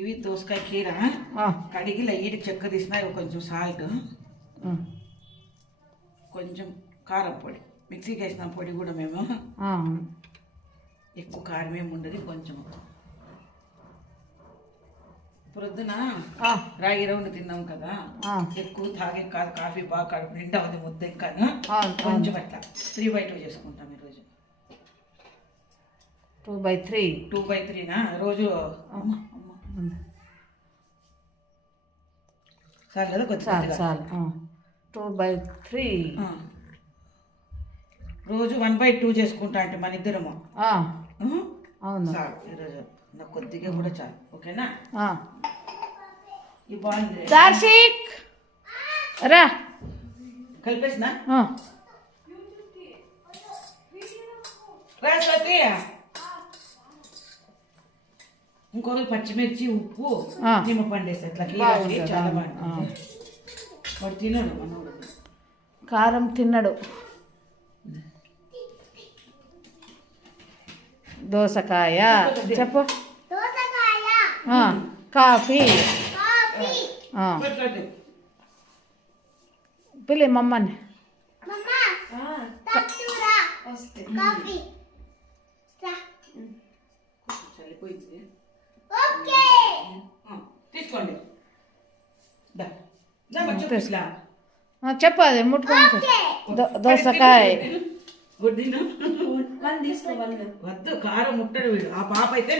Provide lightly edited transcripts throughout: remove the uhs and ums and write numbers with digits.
ఇవి దోసకాయ కీర కడిగి లైట్ చెక్క తీసిన కొంచెం సాల్ట్, కొంచెం కారం పొడి, మిక్సీకి వేసిన పొడి కూడా మేము ఎక్కువ కారం ఏమి ఉండదు. కొంచెం పొద్దున రాగి రౌండ్ తిన్నాం కదా, ఎక్కువ తాగే కాదు, కాఫీ బాగా కడుపు నిండా ఉంది ముద్ద. ఇంకా కొంచెం అట్లా 3/2 చేసుకుంటాం ఈరోజు. 2/3 రోజు. చాలు కదా, కొద్దిగా 2/3 రోజు 1/2 చేసుకుంటా అంటే మన ఇద్దరము. అవును, చాలు ఈరోజు నాకు కొద్దిగా కూడా చాలు. ఓకేనా? ఈ బాగుంది. దార్శిక్ రా, కలిపేసిన ఇంకొక పచ్చిమిర్చి, ఉప్పు, నిమ్మపండు వేస్తే అట్లా చాలా బాగుంటుంది. వాడు తినడు, మనోడు కారం తిన్నడు. దోసకాయ చెప్పు. కాఫీ పిల్లి మమ్మని. తీసుకోండి, చెప్పు. అది ముట్టుకోండి. దోసకాయ వద్దు, కారం ముట్టడు వీడు. ఆ పాప అయితే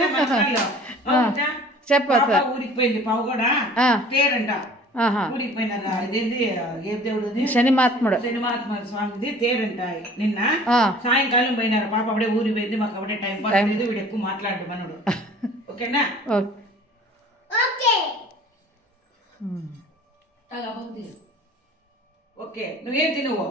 చెప్పదు. ఊరికి పోయింది, పావు కూడా తేరంట. ఊరికి పోయినారా, ఇదేంది ఏ దేవుడు, శనిమాత్ముడు స్వామిది తేరంట. నిన్న సాయంకాలం పోయినారు. పాప అప్పుడే ఊరికి పోయింది. మాకు అప్పుడే టైం పాస్ లేదు. వీడు ఎక్కువ మాట్లాడు మనోడు. ఓకేనా? ఓకే, నువ్వేం తినవు.